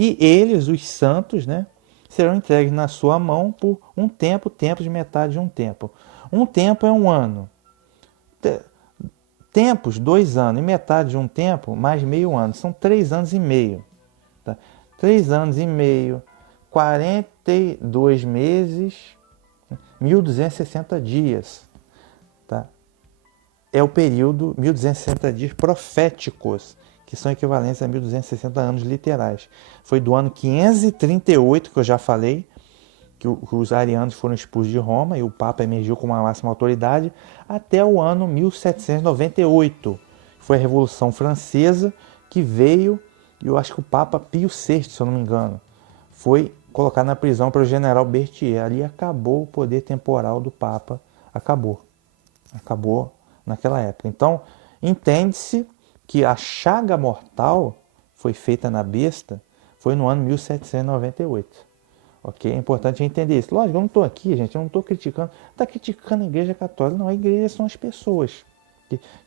E eles, os santos, né, serão entregues na sua mão por um tempo, tempo de metade de um tempo. Um tempo é um ano. Tempos, 2 anos. E metade de um tempo, mais meio ano. São 3 anos e meio. Tá? 3 anos e meio, 42 meses, 1.260 dias. Tá? É o período 1.260 dias proféticos, que são equivalentes a 1.260 anos literais. Foi do ano 538, que eu já falei, que os arianos foram expulsos de Roma e o Papa emergiu com uma máxima autoridade, até o ano 1798. Foi a Revolução Francesa que veio, e eu acho que o Papa Pio VI, se eu não me engano, foi colocado na prisão pelo general Berthier. Ali acabou o poder temporal do Papa. Acabou naquela época. Então, entende-se que a chaga mortal foi feita na besta foi no ano 1798. Ok? É importante entender isso. Lógico, eu não estou aqui, gente, eu não estou criticando. Está criticando a Igreja Católica. Não, a Igreja são as pessoas.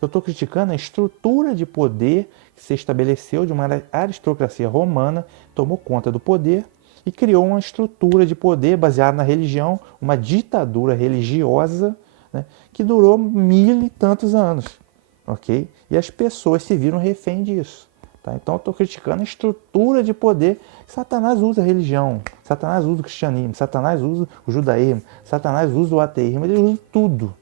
Eu estou criticando a estrutura de poder que se estabeleceu de uma aristocracia romana, tomou conta do poder e criou uma estrutura de poder baseada na religião, uma ditadura religiosa, né, que durou 1000 e tantos anos. Ok? E as pessoas se viram refém disso. Tá? Então eu estou criticando a estrutura de poder. Satanás usa a religião, Satanás usa o cristianismo, Satanás usa o judaísmo, Satanás usa o ateísmo, ele usa tudo.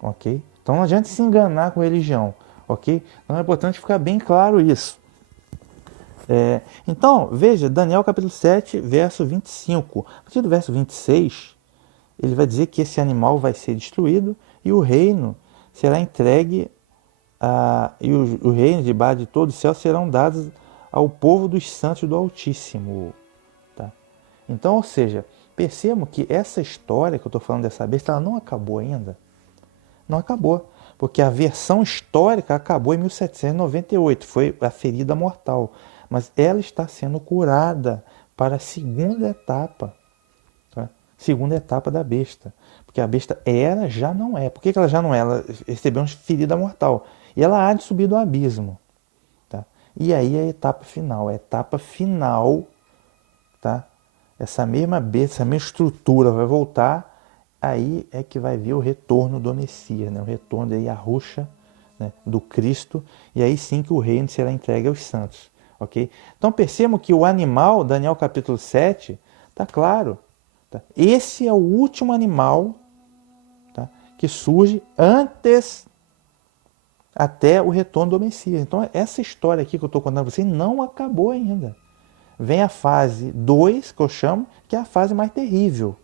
Ok? Então não adianta se enganar com religião. Ok? Então é importante ficar bem claro isso. Então, veja, Daniel capítulo 7, verso 25. A partir do verso 26, ele vai dizer que esse animal vai ser destruído e o reino será entregue e o reino debaixo de todo o céu serão dados ao povo dos santos do Altíssimo. Tá? Então, ou seja, percebam que essa história que eu estou falando dessa besta, ela não acabou ainda. Não acabou, porque a versão histórica acabou em 1798, foi a ferida mortal. Mas ela está sendo curada para a segunda etapa. Tá? Segunda etapa da besta. Porque a besta era, já não é. Por que ela já não é? Ela recebeu uma ferida mortal. E ela há de subir do abismo. Tá? E aí a etapa final. A etapa final, tá? Essa mesma besta, essa mesma estrutura vai voltar. Aí é que vai vir o retorno do Messias, né? O retorno da Yahushua, né? Do Cristo. E aí sim que o reino será entregue aos santos. Okay? Então percebam que o animal, Daniel capítulo 7, está claro. Tá? Esse é o último animal, tá? Que surge antes até o retorno do Messias. Então essa história aqui que eu estou contando para vocês não acabou ainda. Vem a fase 2, que eu chamo, que é a fase mais terrível.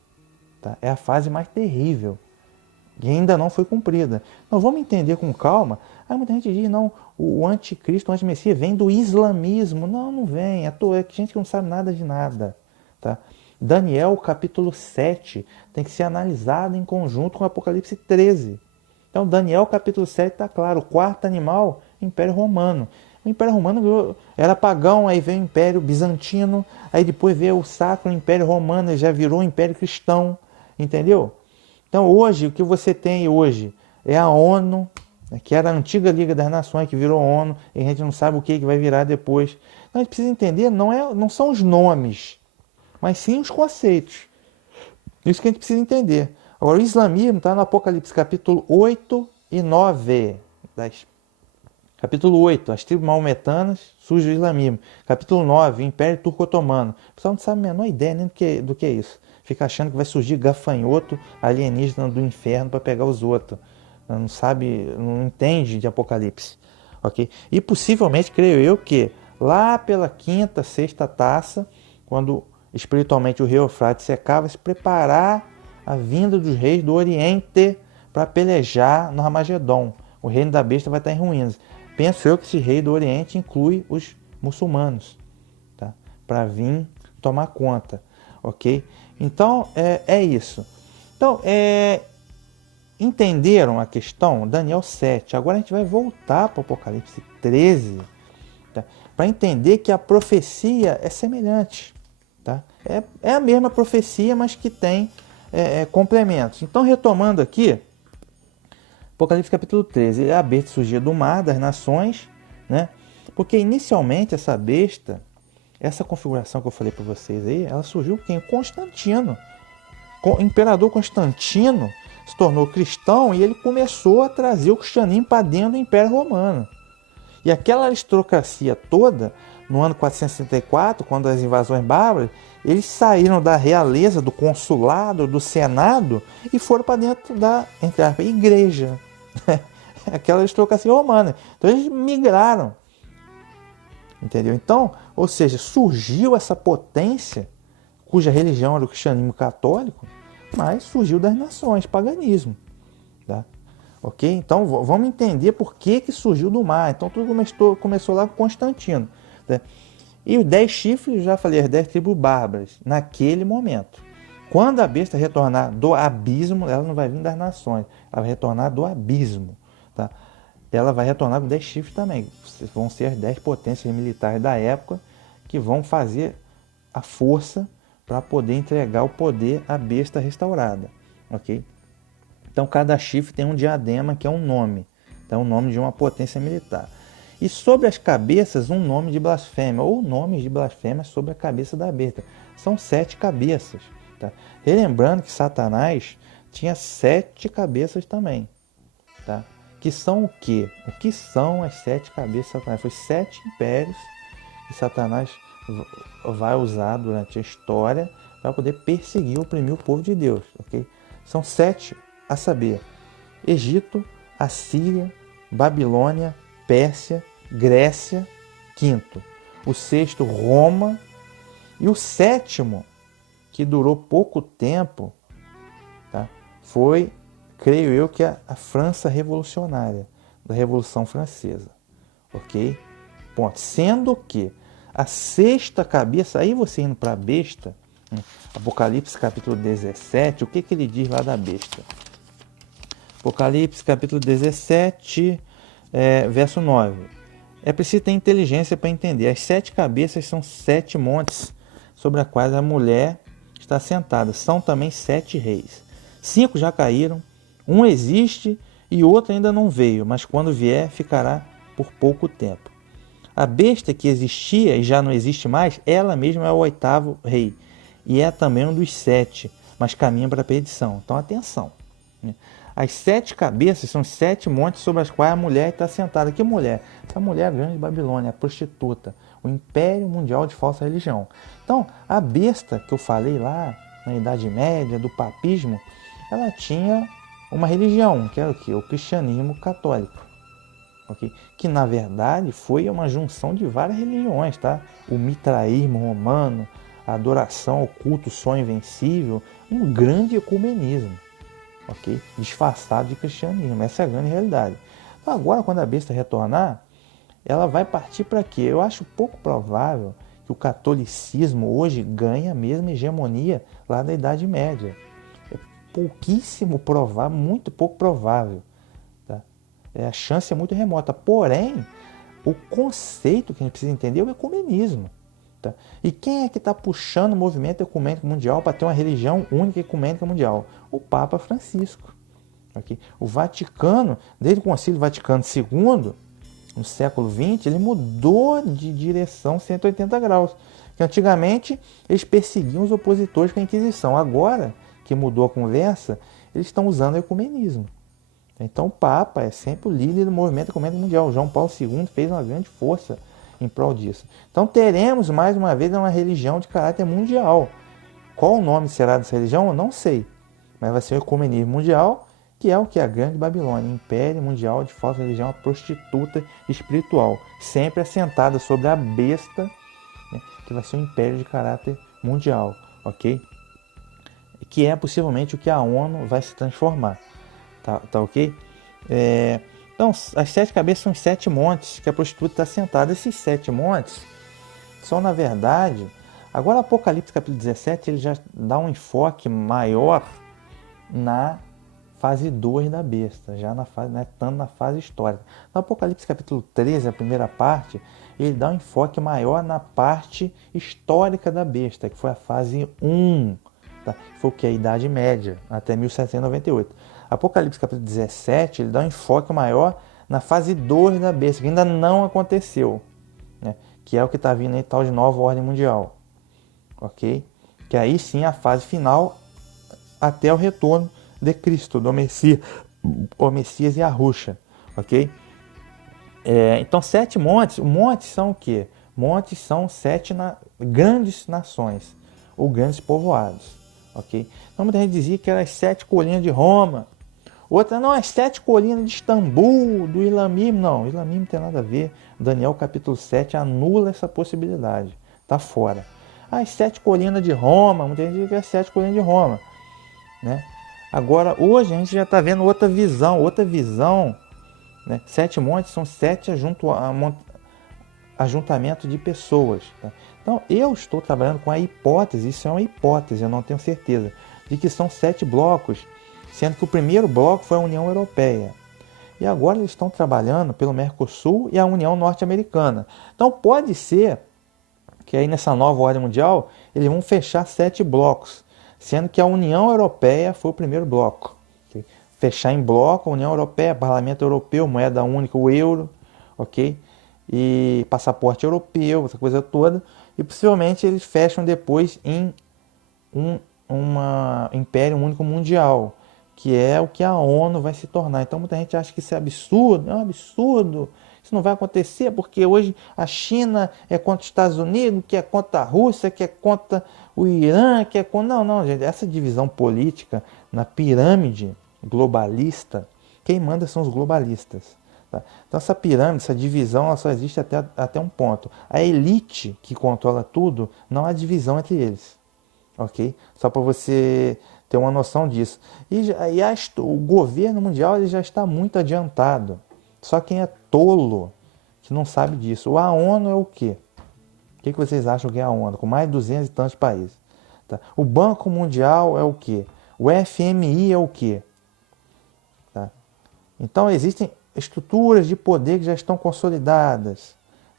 Tá? É a fase mais terrível. E ainda não foi cumprida. Então vamos entender com calma. Aí muita gente diz, não, o anticristo, o antimessias vem do islamismo. Não, não vem. É gente que não sabe nada de nada. Tá? Daniel capítulo 7 tem que ser analisado em conjunto com Apocalipse 13. Então Daniel capítulo 7 está claro. O quarto animal, Império Romano. O Império Romano era pagão, aí veio o Império Bizantino, aí depois veio o Sacro Império Romano, e já virou o Império Cristão. Entendeu? Então hoje, o que você tem hoje é a ONU, que era a antiga Liga das Nações, que virou ONU, e a gente não sabe o que vai virar depois. Então a gente precisa entender, não são os nomes, mas sim os conceitos. Isso que a gente precisa entender. Agora, o islamismo está no Apocalipse capítulo 8 e 9. Capítulo 8, as tribos maometanas, surge o islamismo. Capítulo 9, o Império Turco-Otomano. O pessoal não sabe a menor ideia nem do que é isso. Fica achando que vai surgir gafanhoto alienígena do inferno para pegar os outros. Não sabe, não entende de Apocalipse. Okay? E possivelmente, creio eu, que lá pela quinta, sexta taça, quando espiritualmente o rei Eufrates secar, vai se preparar a vinda dos reis do Oriente para pelejar no Armagedon. O reino da besta vai estar em ruínas. Penso eu que esse rei do Oriente inclui os muçulmanos, tá? Para vir tomar conta, ok? Então, é isso. Então, entenderam a questão? Daniel 7. Agora a gente vai voltar para o Apocalipse 13, tá? Para entender que a profecia é semelhante. Tá? É a mesma profecia, mas que tem complementos. Então, retomando aqui, Apocalipse capítulo 13, a besta surgia do mar, das nações, né? Porque inicialmente essa besta, Essa configuração que eu falei para vocês aí, ela surgiu quem? Constantino. O imperador Constantino se tornou cristão e ele começou a trazer o cristianismo para dentro do Império Romano. E aquela aristocracia toda, no ano 464, quando as invasões bárbaras, eles saíram da realeza, do consulado, do senado e foram para dentro da, entre aspas, igreja. Aquela aristocracia romana. Então eles migraram. Entendeu? Então, ou seja, surgiu essa potência, cuja religião era o cristianismo católico, mas surgiu das nações, paganismo. Tá? Ok? Então vamos entender por que surgiu do mar. Então tudo começou lá com Constantino. Tá? E os 10 chifres, já falei, as 10 tribos bárbaras, naquele momento. Quando a besta retornar do abismo, ela não vai vir das nações, ela vai retornar do abismo. Tá? Ela vai retornar com 10 chifres também. Vão ser as 10 potências militares da época que vão fazer a força para poder entregar o poder à besta restaurada. Ok? Então cada chifre tem um diadema que é um nome. Então, o nome de uma potência militar. E sobre as cabeças, um nome de blasfêmia, ou nomes de blasfêmia sobre a cabeça da besta. São 7 cabeças. Tá? Relembrando que Satanás tinha 7 cabeças também. Tá? Que são o quê? O que são as 7 cabeças de Satanás? Foi 7 impérios que Satanás vai usar durante a história para poder perseguir e oprimir o povo de Deus. Okay? São 7, a saber, Egito, Assíria, Babilônia, Pérsia, Grécia, quinto. O sexto, Roma. E o sétimo, que durou pouco tempo, tá? Foi, creio eu, que a França revolucionária, da Revolução Francesa. Ok? Ponto. Sendo que a sexta cabeça, aí você indo para a besta, Apocalipse capítulo 17, o que ele diz lá da besta? Apocalipse capítulo 17, verso 9. É preciso ter inteligência para entender. As 7 cabeças são 7 montes sobre as quais a mulher está sentada. São também 7 reis. 5 já caíram, um existe e outro ainda não veio, mas quando vier ficará por pouco tempo. A besta que existia e já não existe mais, ela mesma é o 8º rei. E é também um dos 7, mas caminha para a perdição. Então atenção. As 7 cabeças são 7 montes sobre as quais a mulher está sentada. Que mulher? A mulher grande de Babilônia, a prostituta, o império mundial de falsa religião. Então, a besta que eu falei lá, na Idade Média, do papismo, ela tinha uma religião, que era o quê? O cristianismo católico. Okay? Que, na verdade, foi uma junção de várias religiões. Tá? O mitraísmo romano, a adoração ao culto sonho invencível, um grande ecumenismo. Okay? Disfarçado de cristianismo, essa é a grande realidade. Então, agora, quando a besta retornar, ela vai partir para quê? Eu acho pouco provável que o catolicismo hoje ganhe a mesma hegemonia lá da Idade Média. É pouquíssimo provável, muito pouco provável. Tá? A chance é muito remota. Porém, o conceito que a gente precisa entender é o ecumenismo. Tá? E quem é que está puxando o movimento ecumênico mundial para ter uma religião única ecumênica mundial? O Papa Francisco. Okay? O Vaticano, desde o Concílio Vaticano II, no século XX, ele mudou de direção 180 graus. Que antigamente eles perseguiam os opositores com a Inquisição. Agora que mudou a conversa, eles estão usando o ecumenismo. Então o Papa é sempre o líder do movimento ecumênico mundial. João Paulo II fez uma grande força em prol disso. Então teremos mais uma vez uma religião de caráter mundial. Qual o nome será dessa religião? Eu não sei. Mas vai ser o ecumenismo mundial, que é o que? A Grande Babilônia, Império Mundial de falsa religião, a prostituta espiritual, sempre assentada sobre a besta, né, que vai ser um império de caráter mundial, ok? Que é possivelmente o que a ONU vai se transformar, tá ok? Então, as 7 cabeças são os 7 montes que a prostituta está sentada. Esses 7 montes são, na verdade... Agora, Apocalipse capítulo 17, ele já dá um enfoque maior na fase 2 da besta, já na fase, né, estando na fase histórica. No Apocalipse capítulo 13, a primeira parte, ele dá um enfoque maior na parte histórica da besta, que foi a fase 1, tá? Foi o que? A Idade Média, até 1798. Apocalipse capítulo 17, ele dá um enfoque maior na fase 2 da besta, que ainda não aconteceu, né? que é o que está vindo aí, tal de nova ordem mundial, ok? Que aí sim é a fase final até o retorno de Cristo, do Messias, o Messias e a Ruxa, ok? Então, 7 montes, montes são o quê? Montes são 7 grandes nações, ou grandes povoados, ok? Então, muita gente dizia que eram as 7 colinas de Roma, outra, não, as 7 colinas de Istambul, do Islamismo. Não, o islamismo não tem nada a ver. Daniel capítulo 7 anula essa possibilidade. Está fora. As 7 colinas de Roma, muita gente diz que é as 7 colinas de Roma, né? Agora, hoje a gente já está vendo outra visão, né? 7 montes são 7 ajuntamentos de pessoas. Tá? Então, eu estou trabalhando com a hipótese, isso é uma hipótese, eu não tenho certeza, de que são 7 blocos, sendo que o primeiro bloco foi a União Europeia. E agora eles estão trabalhando pelo Mercosul e a União Norte-Americana. Então pode ser que aí nessa nova ordem mundial eles vão fechar 7 blocos, sendo que a União Europeia foi o primeiro bloco. Fechar em bloco, a União Europeia, Parlamento Europeu, moeda única, o euro, ok? E passaporte europeu, essa coisa toda. E possivelmente eles fecham depois em um Império Único Mundial, que é o que a ONU vai se tornar. Então muita gente acha que isso é absurdo, é um absurdo, isso não vai acontecer, porque hoje a China é contra os Estados Unidos, que é contra a Rússia, que é contra o Irã, que é contra... Não, gente, essa divisão política na pirâmide globalista, quem manda são os globalistas. Tá? Então essa pirâmide, essa divisão, ela só existe até um ponto. A elite que controla tudo, não há divisão entre eles. Ok? Só para você ter uma noção disso. O governo mundial ele já está muito adiantado. Só quem é tolo que não sabe disso. A ONU é o quê? O que vocês acham que é a ONU? Com mais de 200 e tantos países. Tá? O Banco Mundial é o quê? O FMI é o quê? Tá? Então existem estruturas de poder que já estão consolidadas.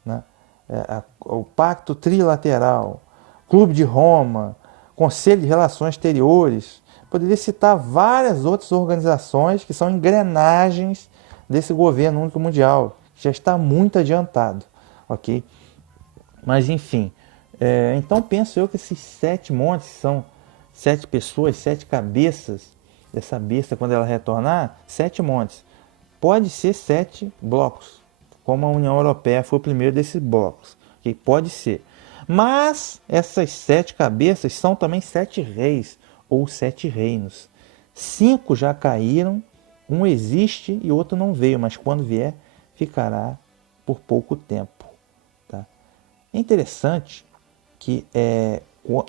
Né? O Pacto Trilateral, Clube de Roma, Conselho de Relações Exteriores. Poderia citar várias outras organizações que são engrenagens desse governo único mundial, que já está muito adiantado, ok? Mas enfim, então penso eu que esses 7 montes são 7 pessoas, 7 cabeças dessa besta quando ela retornar, 7 montes. Pode ser 7 blocos, como a União Europeia foi o primeiro desses blocos, ok? Pode ser. Mas essas 7 cabeças são também 7 reis ou 7 reinos. 5 já caíram, um existe e outro não veio, mas quando vier, ficará por pouco tempo. Tá? É interessante que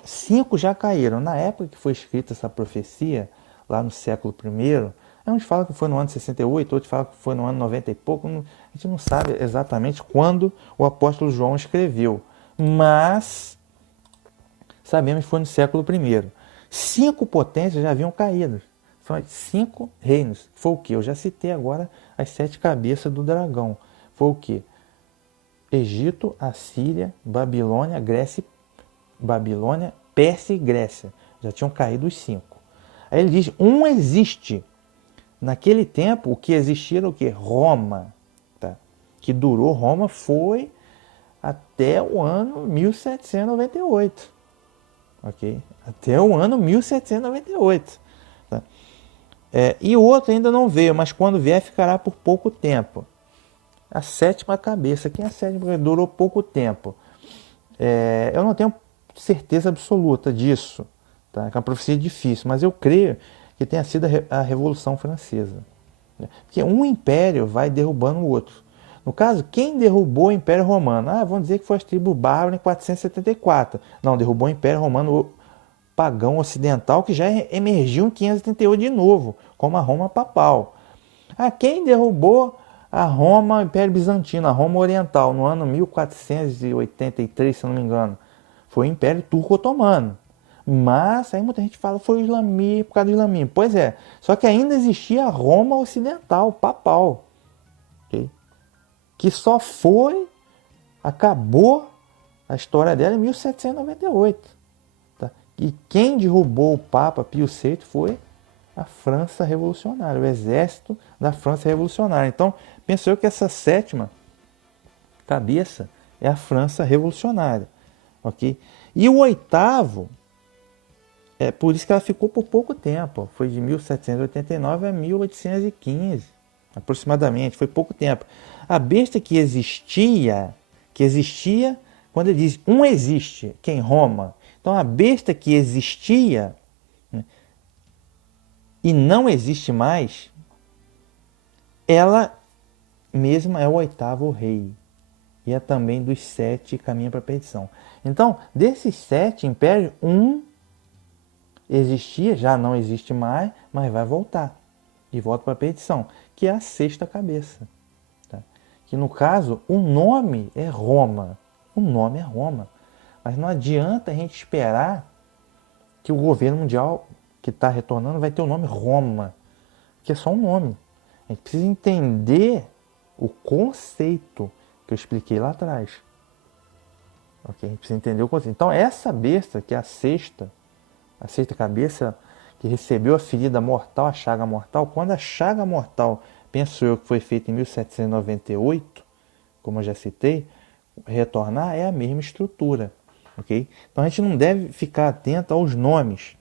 5 já caíram. Na época que foi escrita essa profecia, lá no século I, uns falam que foi no ano 68, outros falam que foi no ano 90 e pouco. A gente não sabe exatamente quando o apóstolo João escreveu. Mas sabemos que foi no século I. 5 potências já haviam caído. São 5 reinos. Foi o que? Eu já citei agora as 7 cabeças do dragão. Foi o que? Egito, Assíria, Babilônia, Pérsia e Grécia. Já tinham caído os 5. Aí ele diz, um existe. Naquele tempo, o que existia era o que? Roma. Tá? Que durou, Roma foi até o ano 1798. Ok? Até o ano 1798. Tá? E o outro ainda não veio, mas quando vier ficará por pouco tempo. A 7ª cabeça. Quem é a 7ª? Durou pouco tempo. Eu não tenho certeza absoluta disso. Tá? É uma profecia difícil, mas eu creio que tenha sido a Revolução Francesa. Porque um império vai derrubando o outro. No caso, quem derrubou o Império Romano? Vamos dizer que foi as tribos bárbaras em 474. Não, derrubou o Império Romano pagão ocidental, que já emergiu em 538 de novo, como a Roma papal. Quem derrubou a Roma, o Império Bizantino, a Roma Oriental, no ano 1483, se não me engano? Foi o Império Turco-Otomano. Mas aí muita gente fala que foi o islamismo, por causa do islamismo. Pois é, só que ainda existia a Roma Ocidental, papal. Okay? Que só acabou a história dela em 1798. Tá? E quem derrubou o Papa Pio VI foi a França Revolucionária, o exército da França Revolucionária. Então, penso eu que essa 7ª cabeça é a França revolucionária, ok? E o oitavo, é por isso que ela ficou por pouco tempo, foi de 1789 a 1815, aproximadamente, foi pouco tempo. A besta que existia, quando ele diz um existe, que é em Roma. Então a besta que existia, né, e não existe mais, ela mesma é o oitavo rei. E é também dos 7 que caminha para a perdição. Então, desses 7 impérios, um existia, já não existe mais, mas vai voltar. E volta para a perdição, que é a sexta cabeça. Tá? Que no caso, o nome é Roma. O nome é Roma. Mas não adianta a gente esperar que o governo mundial que está retornando vai ter o nome Roma. Que é só um nome. A gente precisa entender o conceito que eu expliquei lá atrás. Okay? A gente precisa entender o conceito. Então, essa besta, que é a sexta cabeça, que recebeu a ferida mortal, a chaga mortal, quando a chaga mortal, penso eu que foi feita em 1798, como eu já citei, retornar é a mesma estrutura. Okay? Então, a gente não deve ficar atento aos nomes.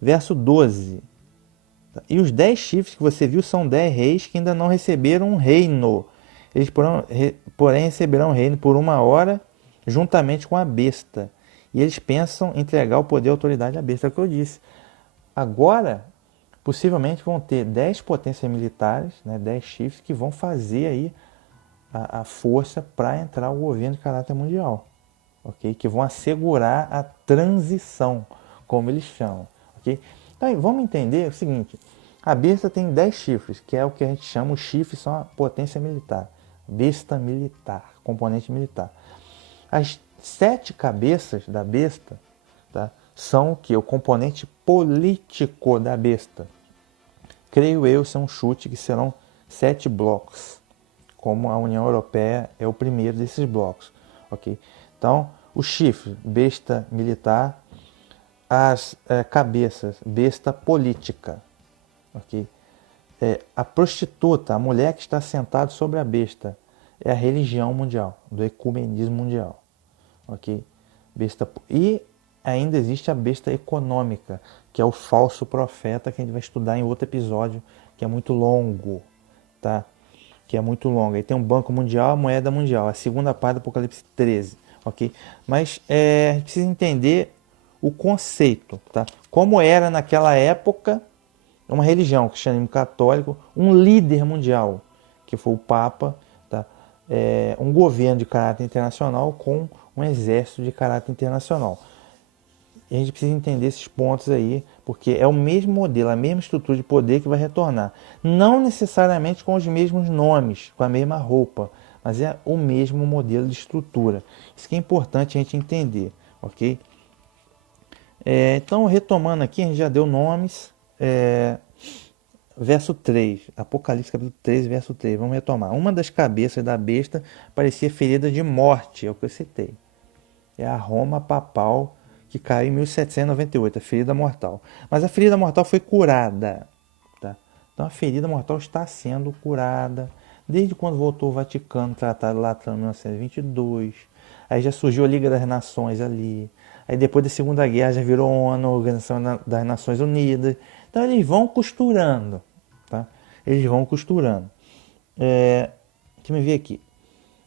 Verso 12. E os 10 chifres que você viu são 10 reis que ainda não receberam um reino. Eles, porém, receberão um reino por 1 hora, juntamente com a besta. E eles pensam entregar o poder e a autoridade à besta, é o que eu disse. Agora, possivelmente vão ter 10 potências militares, né, 10 chifres, que vão fazer aí a força para entrar o governo de caráter mundial. Okay? Que vão assegurar a transição, como eles chamam. Okay? Então, vamos entender o seguinte: a besta tem 10 chifres, que é o que a gente chama, os chifres são a potência militar. Besta militar, componente militar. As 7 cabeças da besta, tá, são o que? O componente político da besta. Creio eu, ser um chute que serão 7 blocos, como a União Europeia é o primeiro desses blocos. Okay? Então, o chifre, besta militar, as cabeças, besta política. Okay? A prostituta, a mulher que está sentada sobre a besta, é a religião mundial, do ecumenismo mundial. Okay? Besta, e ainda existe a besta econômica, que é o falso profeta, que a gente vai estudar em outro episódio, que é muito longo. Tá? Que é muito longo. Aí tem um Banco Mundial, a moeda mundial, a segunda parte do Apocalipse 13. Okay? Mas a gente precisa entender o conceito, tá? Como era naquela época uma religião, o cristianismo católico, um líder mundial, que foi o Papa, tá? Um governo de caráter internacional com um exército de caráter internacional. E a gente precisa entender esses pontos aí, porque é o mesmo modelo, a mesma estrutura de poder que vai retornar. Não necessariamente com os mesmos nomes, com a mesma roupa, mas é o mesmo modelo de estrutura. Isso que é importante a gente entender, ok? Então, retomando aqui, a gente já deu nomes. Verso 3, Apocalipse capítulo 13, verso 3, vamos retomar. Uma das cabeças da besta parecia ferida de morte, é o que eu citei. É a Roma papal que caiu em 1798, a ferida mortal. Mas a ferida mortal foi curada. Tá? Então a ferida mortal está sendo curada. Desde quando voltou o Vaticano, Tratado Latrano, em 1922. Aí já surgiu a Liga das Nações ali. Aí depois da Segunda Guerra já virou a ONU, a Organização das Nações Unidas. Então eles vão costurando. Tá? Eles vão costurando. Deixa eu ver aqui.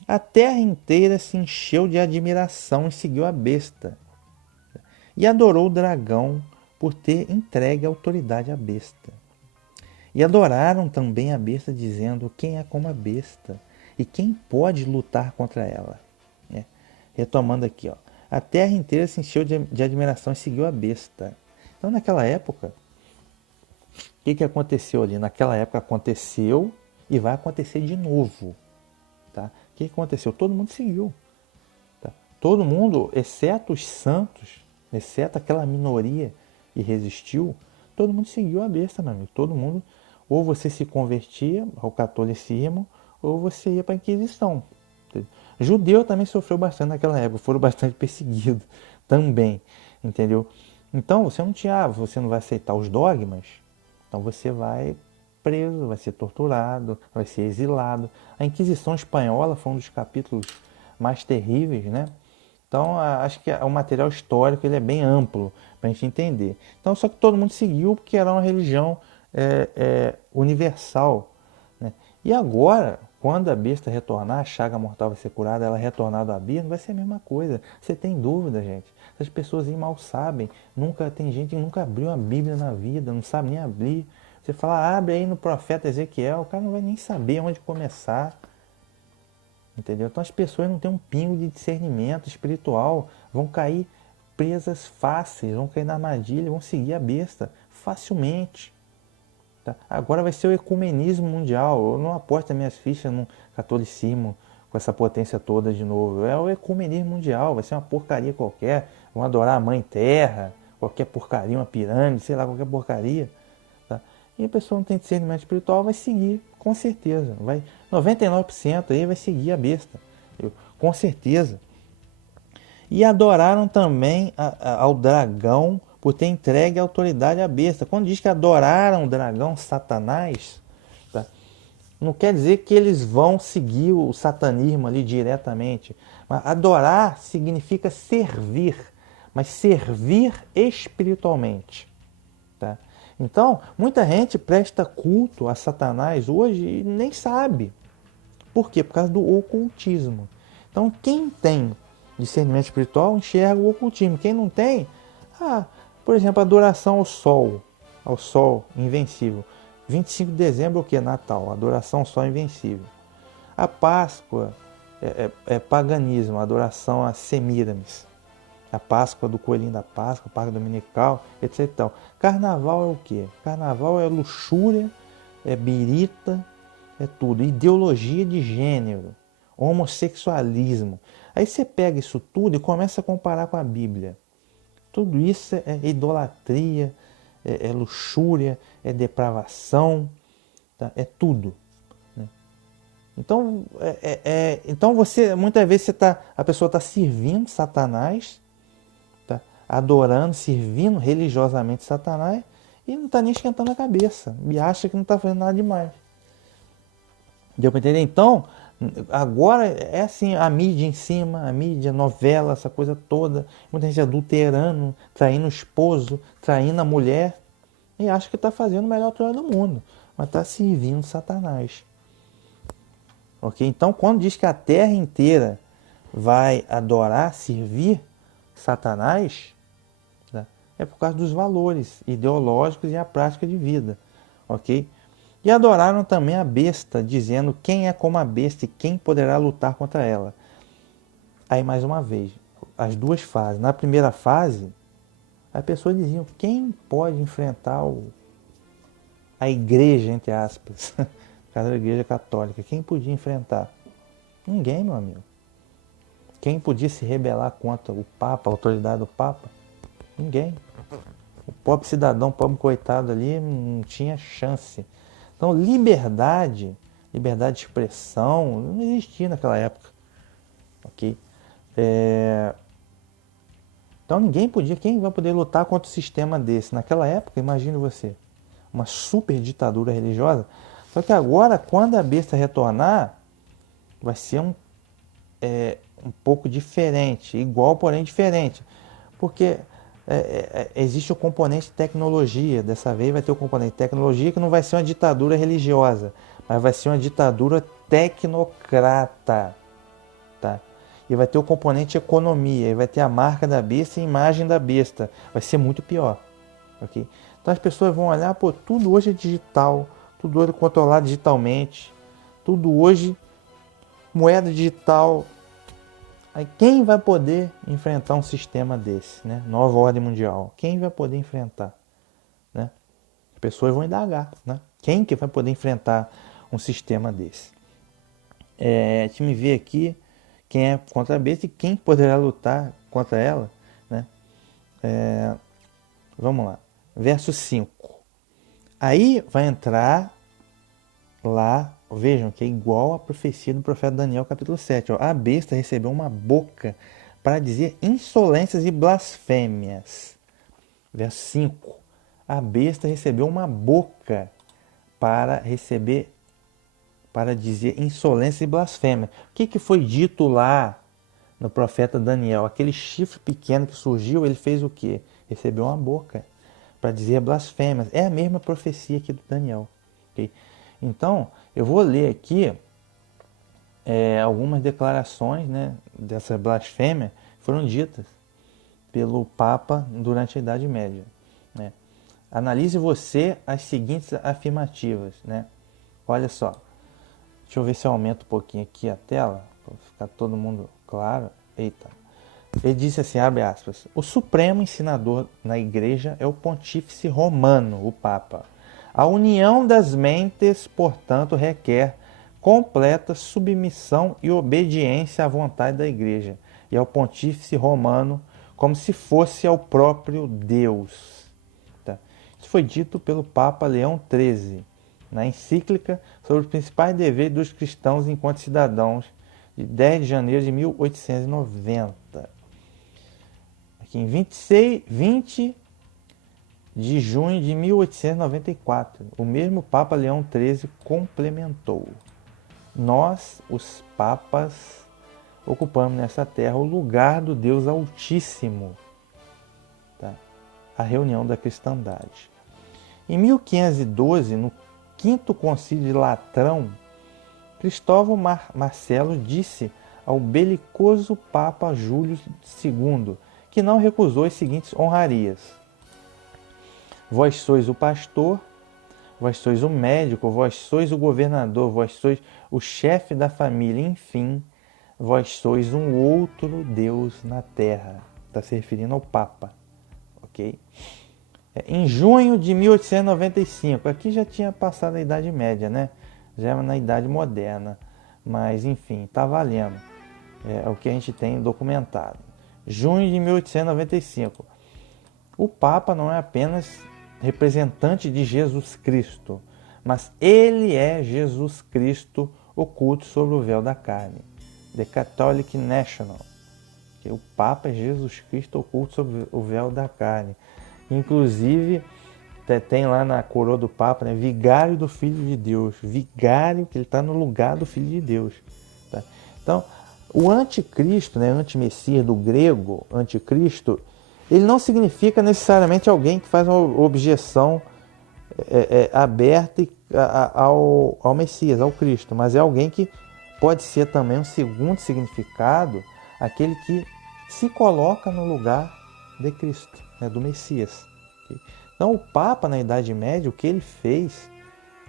A terra inteira se encheu de admiração e seguiu a besta. E adorou o dragão por ter entregue a autoridade à besta. E adoraram também a besta, dizendo: quem é como a besta? E quem pode lutar contra ela? Retomando aqui, ó. A terra inteira se encheu de admiração e seguiu a besta. Então, naquela época, o que aconteceu ali? Naquela época aconteceu e vai acontecer de novo. Tá? O que aconteceu? Todo mundo seguiu. Tá? Todo mundo, exceto os santos, exceto aquela minoria que resistiu, todo mundo seguiu a besta, meu amigo. Todo mundo, ou você se convertia ao catolicismo, ou você ia para a Inquisição. Judeu também sofreu bastante naquela época, foram bastante perseguidos também, entendeu? Então você não vai aceitar os dogmas, então você vai preso, vai ser torturado, vai ser exilado. A Inquisição Espanhola foi um dos capítulos mais terríveis, né? Então, acho que o material histórico ele é bem amplo para a gente entender. Então, só que todo mundo seguiu porque era uma religião universal, né? E agora, quando a besta retornar, a chaga mortal vai ser curada, ela retornar do abismo, vai ser a mesma coisa. Você tem dúvida, gente? As pessoas aí mal sabem. Tem gente que nunca abriu a Bíblia na vida, não sabe nem abrir. Você fala, abre aí no profeta Ezequiel, o cara não vai nem saber onde começar. Entendeu? Então as pessoas não têm um pingo de discernimento espiritual, vão cair presas fáceis, vão cair na armadilha, vão seguir a besta facilmente. Tá? Agora vai ser o ecumenismo mundial. Eu não aposto as minhas fichas no catolicismo com essa potência toda de novo. É o ecumenismo mundial, vai ser uma porcaria qualquer. Vão adorar a Mãe Terra, qualquer porcaria, uma pirâmide, sei lá, qualquer porcaria. Tá? E a pessoa não tem discernimento espiritual, vai seguir, com certeza. 99% aí vai seguir a besta. Com certeza. E adoraram também ao dragão por ter entregue a autoridade à besta. Quando diz que adoraram o dragão, Satanás, tá? Não quer dizer que eles vão seguir o satanismo ali diretamente. Mas adorar significa servir, mas servir espiritualmente. Tá? Então, muita gente presta culto a Satanás hoje e nem sabe. Por quê? Por causa do ocultismo. Então, quem tem discernimento espiritual enxerga o ocultismo. Quem não tem, por exemplo, adoração ao sol invencível. 25 de dezembro é o que? Natal, adoração ao sol invencível. A Páscoa é paganismo, adoração a Semíramis. A Páscoa do coelhinho da Páscoa, Páscoa dominical, etc. Então, carnaval é o quê? Carnaval é luxúria, é birita, é tudo. Ideologia de gênero, homossexualismo. Aí você pega isso tudo e começa a comparar com a Bíblia. Tudo isso é idolatria, é luxúria, é depravação, tá? É tudo. Né? Então, então você muitas vezes a pessoa está servindo Satanás, tá? Adorando, servindo religiosamente Satanás e não está nem esquentando a cabeça e acha que não está fazendo nada demais. Deu para entender? Então, agora é assim, a mídia em cima, a mídia, novela, essa coisa toda, muita gente adulterando, traindo o esposo, traindo a mulher, e acha que está fazendo o melhor trabalho do mundo, mas está servindo Satanás. Ok? Então, quando diz que a terra inteira vai adorar, servir Satanás, né, é por causa dos valores ideológicos e a prática de vida. Ok? E adoraram também a besta, dizendo quem é como a besta e quem poderá lutar contra ela. Aí mais uma vez, as duas fases. Na primeira fase, as pessoas diziam quem pode enfrentar a igreja, entre aspas, a igreja católica, quem podia enfrentar? Ninguém, meu amigo. Quem podia se rebelar contra o Papa, a autoridade do Papa? Ninguém. O pobre cidadão, o pobre coitado ali, não tinha chance. Então, liberdade de expressão, não existia naquela época. Ok? Então, ninguém podia. Quem vai poder lutar contra um sistema desse? Naquela época, imagine você, uma super ditadura religiosa. Só que agora, quando a besta retornar, vai ser um pouco diferente, igual, porém diferente. Porque existe o componente tecnologia. Dessa vez vai ter o componente tecnologia que não vai ser uma ditadura religiosa, mas vai ser uma ditadura tecnocrata. Tá? E vai ter o componente economia, e vai ter a marca da besta e a imagem da besta. Vai ser muito pior. Okay? Então as pessoas vão olhar, pô, tudo hoje é digital, tudo hoje é controlado digitalmente, tudo hoje moeda digital. Aí quem vai poder enfrentar um sistema desse, né? Nova ordem mundial. Quem vai poder enfrentar, né? As pessoas vão indagar, né? Quem que vai poder enfrentar um sistema desse? Deixa eu me ver aqui quem é contra a besta e quem poderá lutar contra ela, né? Vamos lá. Verso 5. Aí vai entrar lá, vejam que é igual à profecia do profeta Daniel, capítulo 7. Ó. A besta recebeu uma boca para dizer insolências e blasfêmias. Verso 5. A besta recebeu uma boca para receber, para dizer insolência e blasfêmia. O que foi dito lá no profeta Daniel? Aquele chifre pequeno que surgiu, ele fez o quê? Recebeu uma boca para dizer blasfêmias. É a mesma profecia aqui do Daniel. Okay? Então, eu vou ler aqui algumas declarações, né, dessa blasfêmia foram ditas pelo Papa durante a Idade Média. Né? Analise você as seguintes afirmativas. Né? Olha só. Deixa eu ver se eu aumento um pouquinho aqui a tela, para ficar todo mundo claro. Eita. Ele disse assim, abre aspas, o supremo ensinador na igreja é o pontífice romano, o Papa. A união das mentes, portanto, requer completa submissão e obediência à vontade da igreja e ao pontífice romano, como se fosse ao próprio Deus. Tá? Isso foi dito pelo Papa Leão XIII, na encíclica sobre os principais deveres dos cristãos enquanto cidadãos, de 10 de janeiro de 1890. Aqui em 20 de junho de 1894, o mesmo Papa Leão XIII complementou. Nós, os papas, ocupamos nessa terra o lugar do Deus Altíssimo, tá? A reunião da cristandade. Em 1512, no Quinto Concílio de Latrão, Cristóvão Marcelo disse ao belicoso Papa Júlio II, que não recusou as seguintes honrarias: vós sois o pastor, vós sois o médico, vós sois o governador, vós sois o chefe da família, enfim, vós sois um outro Deus na terra. Está se referindo ao Papa. Ok? Em junho de 1895, aqui já tinha passado a Idade Média, né? Já era na Idade Moderna, mas enfim, está valendo. É o que a gente tem documentado. Junho de 1895. O Papa não é apenas representante de Jesus Cristo, mas ele é Jesus Cristo oculto sobre o véu da carne. The Catholic National. Que o Papa é Jesus Cristo oculto sobre o véu da carne. Inclusive, tem lá na coroa do Papa, né, vigário do Filho de Deus. Vigário, que ele está no lugar do Filho de Deus. Tá? Então, o anticristo, né, antimessias do grego, anticristo, ele não significa necessariamente alguém que faz uma objeção aberta ao Messias, ao Cristo, mas é alguém que pode ser também um segundo significado, aquele que se coloca no lugar de Cristo, né, do Messias. Então, o Papa, na Idade Média, o que ele fez,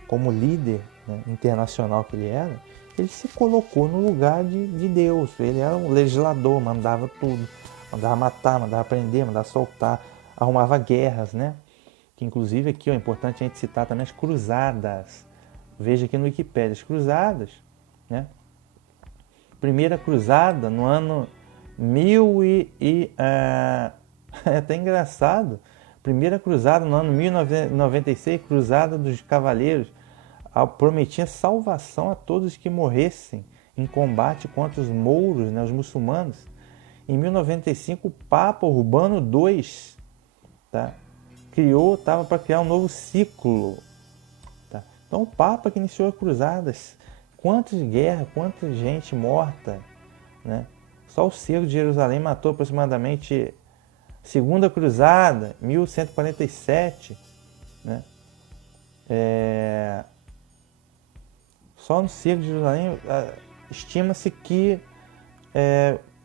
como líder, né, internacional que ele era, ele se colocou no lugar de Deus. Ele era um legislador, mandava tudo. Mandava matar, mandava prender, mandava soltar, arrumava guerras, né? Que inclusive aqui é importante a gente citar também as cruzadas. Veja aqui no Wikipédia, as cruzadas, né? Primeira cruzada no ano é até engraçado. Primeira cruzada no ano 1096, cruzada dos cavaleiros, prometia salvação a todos que morressem em combate contra os mouros, né, os muçulmanos. Em 1095, o Papa Urbano II, tá, estava para criar um novo ciclo. Tá? Então, o Papa que iniciou as cruzadas, quantas guerras, quanta gente morta, né? Só o cerco de Jerusalém matou aproximadamente. Segunda Cruzada, 1147, né? Só no cerco de Jerusalém estima-se que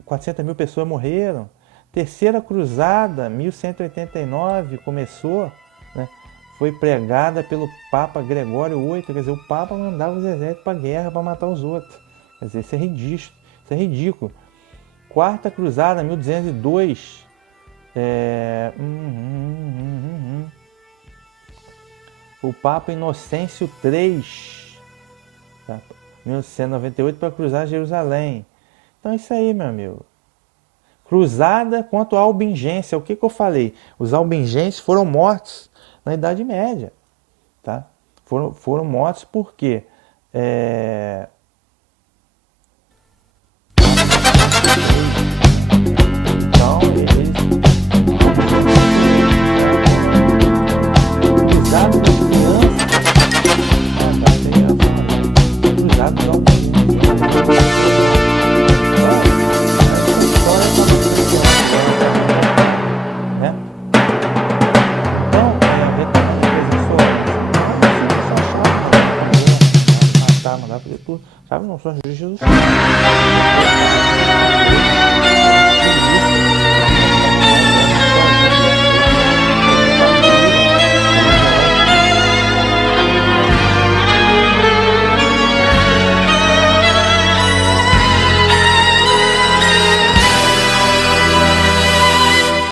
400 mil pessoas morreram. Terceira Cruzada, 1189, começou, né? Foi pregada pelo Papa Gregório VIII, quer dizer, o Papa mandava os exércitos para a guerra para matar os outros. Quer dizer, isso é ridículo. Quarta Cruzada, 1202, o Papa Inocêncio III, tá? 1198, para cruzar Jerusalém. Então é isso aí, meu amigo. Cruzada contra a Albingência. O que eu falei? Os albingenses foram mortos na Idade Média. Tá? Foram mortos por quê? Então, eles... Cruzada das crianças mandar fazer tudo, sabe? Não são as leis de Jesus.